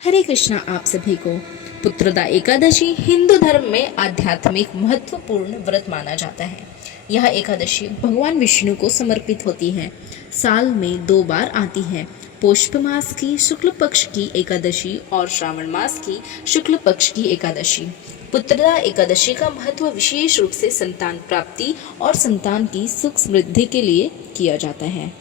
हरे कृष्णा। आप सभी को पुत्रदा एकादशी हिंदू धर्म में आध्यात्मिक महत्वपूर्ण व्रत माना जाता है। यह एकादशी भगवान विष्णु को समर्पित होती है। साल में 2 बार आती है, पुष्य मास की शुक्ल पक्ष की एकादशी और श्रावण मास की शुक्ल पक्ष की एकादशी। पुत्रदा एकादशी का महत्व विशेष रूप से संतान प्राप्ति और संतान की सुख समृद्धि के लिए किया जाता है।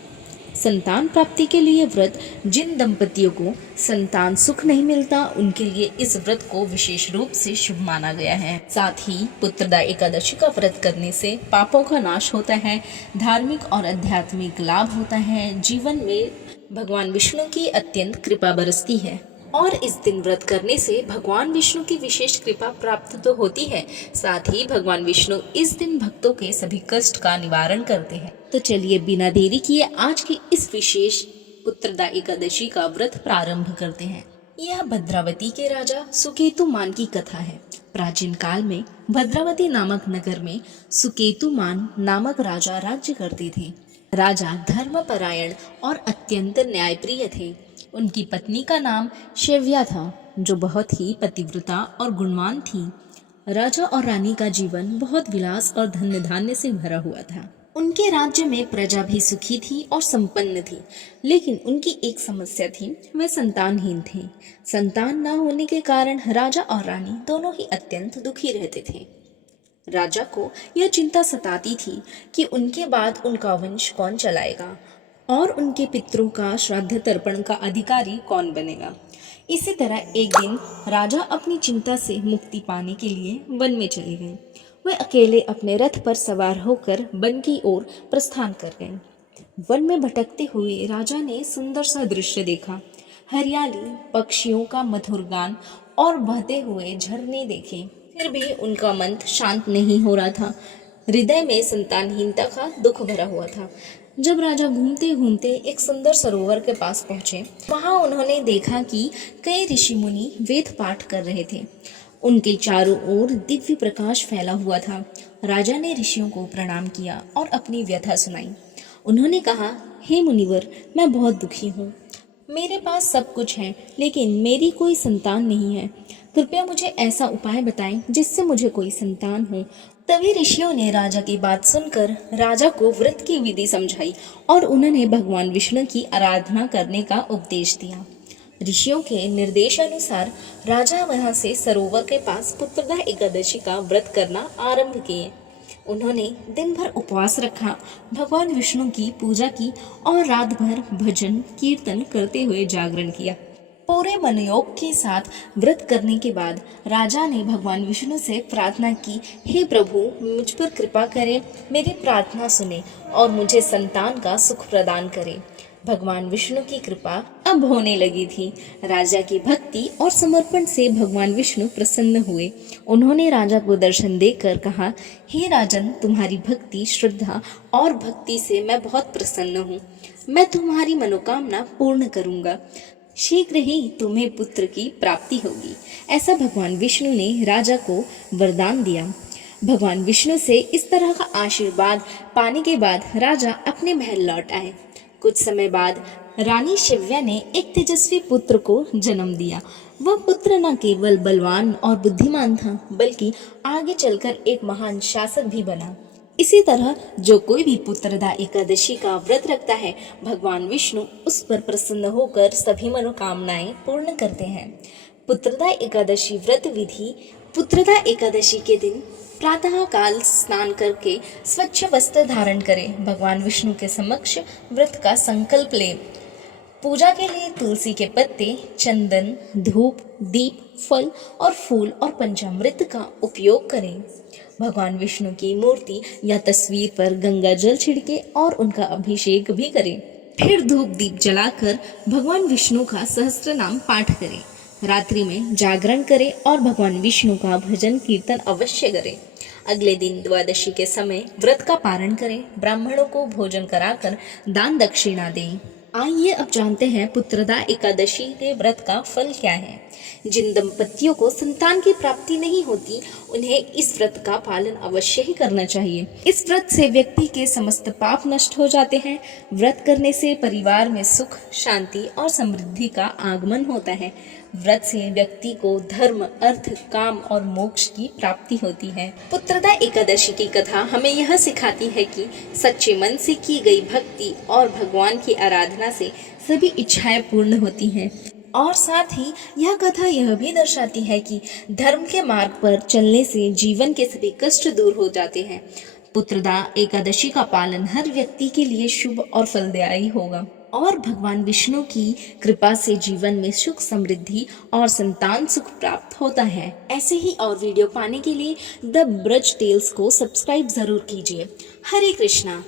संतान प्राप्ति के लिए व्रत, जिन दंपतियों को संतान सुख नहीं मिलता उनके लिए इस व्रत को विशेष रूप से शुभ माना गया है। साथ ही पुत्रदा एकादशी का व्रत करने से पापों का नाश होता है, धार्मिक और आध्यात्मिक लाभ होता है, जीवन में भगवान विष्णु की अत्यंत कृपा बरसती है और इस दिन व्रत करने से भगवान विष्णु की विशेष कृपा प्राप्त तो होती है, साथ ही भगवान विष्णु इस दिन भक्तों के सभी कष्ट का निवारण करते हैं। तो चलिए बिना देरी किए आज की इस विशेष पुत्रदा एकादशी का व्रत प्रारंभ करते हैं। यह भद्रावती के राजा सुकेतुमान की कथा है। प्राचीन काल में भद्रावती नामक नगर में सुकेतुमान नामक राजा राज्य करते थे। राजा धर्मपरायण और अत्यंत न्यायप्रिय थे। उनकी पत्नी का नाम शैव्या था, जो बहुत ही पतिव्रता और गुणवान थी। राजा और रानी का जीवन बहुत विलास और धन धान्य से भरा हुआ था। उनके राज्य में प्रजा भी सुखी थी और संपन्न थी, लेकिन उनकी एक समस्या थी, वे संतानहीन थे। संतान न होने के कारण राजा और रानी दोनों ही अत्यंत दुखी रहते थे। राजा को यह चिंता सताती थी कि उनके बाद उनका वंश कौन चलाएगा और उनके पितरों का श्राद्ध तर्पण का अधिकारी कौन बनेगा। इसी तरह एक दिन राजा अपनी चिंता से मुक्ति पाने के लिए वन में चले गए। वे अकेले अपने रथ पर सवार होकर वन की ओर प्रस्थान कर गए। वन में भटकते हुए राजा ने सुंदर सा दृश्य देखा। हरियाली, पक्षियों का मधुर गान और बहते हुए झरने देखे। फिर भी उनका मन शांत नहीं हो रहा था। हृदय में संतानहीनता का दुख भरा हुआ था। जब राजा घूमते घूमते एक सुंदर सरोवर के पास पहुंचे, वहां उन्होंने देखा कि कई ऋषि मुनि वेद पाठ कर रहे थे। उनके चारों ओर दिव्य प्रकाश फैला हुआ था। राजा ने ऋषियों को प्रणाम किया और अपनी व्यथा सुनाई। उन्होंने कहा, हे मुनिवर, मैं बहुत दुखी हूँ। मेरे पास सब कुछ है, लेकिन मेरी कोई संतान नहीं है। कृपया मुझे ऐसा उपाय बताएं जिससे मुझे कोई संतान हो। तभी ऋषियों ने राजा की बात सुनकर राजा को व्रत की विधि समझाई और उन्होंने भगवान विष्णु की आराधना करने का उपदेश दिया। ऋषियों के निर्देशानुसार राजा वहां से सरोवर के पास पुत्रदा एकादशी का व्रत करना आरंभ किए। उन्होंने दिन भर उपवास रखा, भगवान विष्णु की पूजा की और रात भर भजन कीर्तन करते हुए जागरण किया। पूरे मनोयोग के साथ व्रत करने के बाद राजा ने भगवान विष्णु से प्रार्थना की, हे प्रभु, मुझ पर कृपा करें, मेरी प्रार्थना सुने और मुझे संतान का सुख प्रदान करें। भगवान विष्णु की कृपा अब होने लगी थी। राजा की भक्ति और समर्पण से भगवान विष्णु प्रसन्न हुए। उन्होंने राजा को दर्शन देकर कहा, हे राजन, तुम्हारी भक्ति, श्रद्धा और भक्ति से मैं बहुत प्रसन्न हूँ। मैं तुम्हारी मनोकामना पूर्ण करूँगा। शीघ्र ही तुम्हें पुत्र की प्राप्ति होगी। ऐसा भगवान विष्णु ने राजा को वरदान दिया। भगवान विष्णु से इस तरह का आशीर्वाद पाने के बाद राजा अपने महल लौट आए। कुछ समय बाद रानी शैव्या ने एक तेजस्वी पुत्र को जन्म दिया। वह पुत्र न केवल बलवान और बुद्धिमान था, बल्कि आगे चलकर एक महान शासक भी बना। इसी तरह जो कोई भी पुत्रदा एकादशी का व्रत रखता है, भगवान विष्णु उस पर प्रसन्न होकर सभी मनोकामनाएं पूर्ण करते हैं। पुत्रदा एकादशी व्रत विधि। पुत्रदा एकादशी के दिन प्रातः काल स्नान करके स्वच्छ वस्त्र धारण करें। भगवान विष्णु के समक्ष व्रत का संकल्प लें। पूजा के लिए तुलसी के पत्ते, चंदन, धूप, दीप, फल और फूल और पंचामृत का उपयोग करें। भगवान विष्णु की मूर्ति या तस्वीर पर गंगा जल छिड़के और उनका अभिषेक भी करें। फिर धूप दीप जलाकर भगवान विष्णु का सहस्त्र नाम पाठ करें। रात्रि में जागरण करें और भगवान विष्णु का भजन कीर्तन अवश्य करें। अगले दिन द्वादशी के समय व्रत का पारण करें। ब्राह्मणों को भोजन कराकर दान दक्षिणा दें। आइए अब जानते हैं पुत्रदा एकादशी के व्रत का फल क्या है। जिन दंपतियों को संतान की प्राप्ति नहीं होती, उन्हें इस व्रत का पालन अवश्य ही करना चाहिए। इस व्रत से व्यक्ति के समस्त पाप नष्ट हो जाते हैं। व्रत करने से परिवार में सुख, शांति और समृद्धि का आगमन होता है। व्रत से व्यक्ति को धर्म, अर्थ, काम और मोक्ष की प्राप्ति होती है। पुत्रदा एकादशी की कथा हमें यह सिखाती है कि सच्चे मन से की गई भक्ति और भगवान की आराधना से सभी इच्छाएं पूर्ण होती हैं। और साथ ही यह कथा यह भी दर्शाती है कि धर्म के मार्ग पर चलने से जीवन के सभी कष्ट दूर हो जाते हैं। पुत्रदा एकादशी का पालन हर व्यक्ति के लिए शुभ और फलदायी होगा और भगवान विष्णु की कृपा से जीवन में सुख, समृद्धि और संतान सुख प्राप्त होता है। ऐसे ही और वीडियो पाने के लिए द ब्रज टेल्स को सब्सक्राइब जरूर कीजिए। हरे कृष्णा।